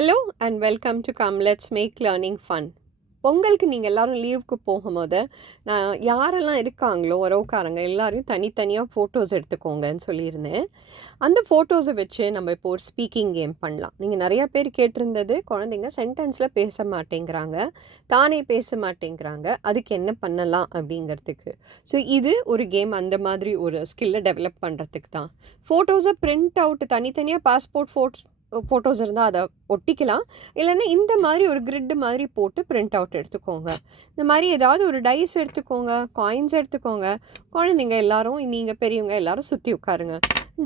Hello and welcome to come let's make learning fun. பொங்கலுக்கு நீங்கள் எல்லோரும் லீவுக்கு போகும்போது நான் யாரெல்லாம் இருக்காங்களோ உறவுக்காரங்க எல்லாரையும் தனித்தனியாக ஃபோட்டோஸ் எடுத்துக்கோங்கன்னு சொல்லியிருந்தேன். அந்த ஃபோட்டோஸை வச்சு நம்ம இப்போ ஒரு ஸ்பீக்கிங் கேம் பண்ணலாம். நீங்கள் நிறையா பேர் கேட்டிருந்தது, குழந்தைங்க சென்டென்ஸில் பேச மாட்டேங்கிறாங்க, தானே பேச மாட்டேங்கிறாங்க, அதுக்கு என்ன பண்ணலாம் அப்படிங்கிறதுக்கு. ஸோ இது ஒரு கேம், அந்த மாதிரி ஒரு ஸ்கில்லை டெவலப் பண்ணுறதுக்கு தான். ஃபோட்டோஸை பிரிண்ட் அவுட் தனித்தனியாக பாஸ்போர்ட் ஃபோட்டோஸ் இருந்தால் அதை ஒட்டிக்கலாம். இல்லைன்னா இந்த மாதிரி ஒரு கிரிட்டு மாதிரி போட்டு பிரிண்ட் அவுட் எடுத்துக்கோங்க. இந்த மாதிரி ஏதாவது ஒரு டைஸ் எடுத்துக்கோங்க, காயின்ஸ் எடுத்துக்கோங்க. குழந்தைங்க எல்லாரும், நீங்கள் பெரியவங்க எல்லாரும் சுற்றி உட்காருங்க.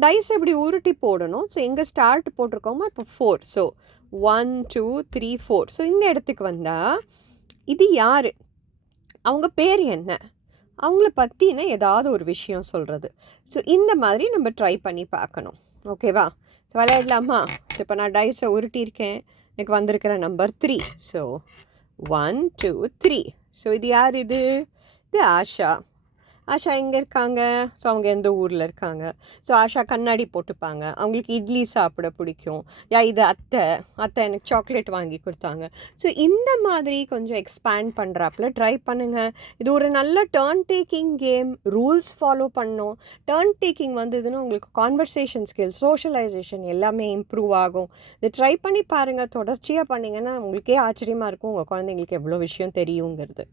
டைஸ் எப்படி உருட்டி போடணும். ஸோ எங்கே ஸ்டார்ட் போட்டிருக்கோமோ இப்போ 4. ஸோ 1 2 3 4. ஸோ இந்த இடத்துக்கு வந்தால் இது யார், அவங்க பேர் என்ன, அவங்கள பற்றின ஏதாவது ஒரு விஷயம் சொல்கிறது. ஸோ இந்த மாதிரி நம்ம ட்ரை பண்ணி பார்க்கணும். ஓகேவா? ஸோ விளையாடலாமா? ஸோ இப்போ நான் டைஸை உருட்டியிருக்கேன். எனக்கு வந்திருக்கிற நம்பர் 3. ஸோ 1 2 3. ஸோ இது யார்? இது ஆஷா. ஆஷா எங்கே இருக்காங்க? ஸோ அவங்க எந்த ஊரில் இருக்காங்க? ஸோ ஆஷா கண்ணாடி போட்டுப்பாங்க, அவங்களுக்கு இட்லி சாப்பிட பிடிக்கும். இது அத்தை எனக்கு சாக்லேட் வாங்கி கொடுத்தாங்க. ஸோ இந்த மாதிரி கொஞ்சம் எக்ஸ்பேண்ட் பண்ணுறாப்புல ட்ரை பண்ணுங்கள். இது ஒரு நல்ல turn taking game. Rules follow பண்ணணும். டர்ன் டேக்கிங் வந்ததுன்னு உங்களுக்கு கான்வர்சேஷன் ஸ்கில், சோஷியலைசேஷன் எல்லாமே இம்ப்ரூவ் ஆகும். இது ட்ரை பண்ணி பாருங்கள். தொடர்ச்சியாக பண்ணிங்கன்னா உங்களுக்கே ஆச்சரியமாக இருக்கும் உங்கள் குழந்தைங்களுக்கு எவ்வளோ விஷயம் தெரியுங்கிறது.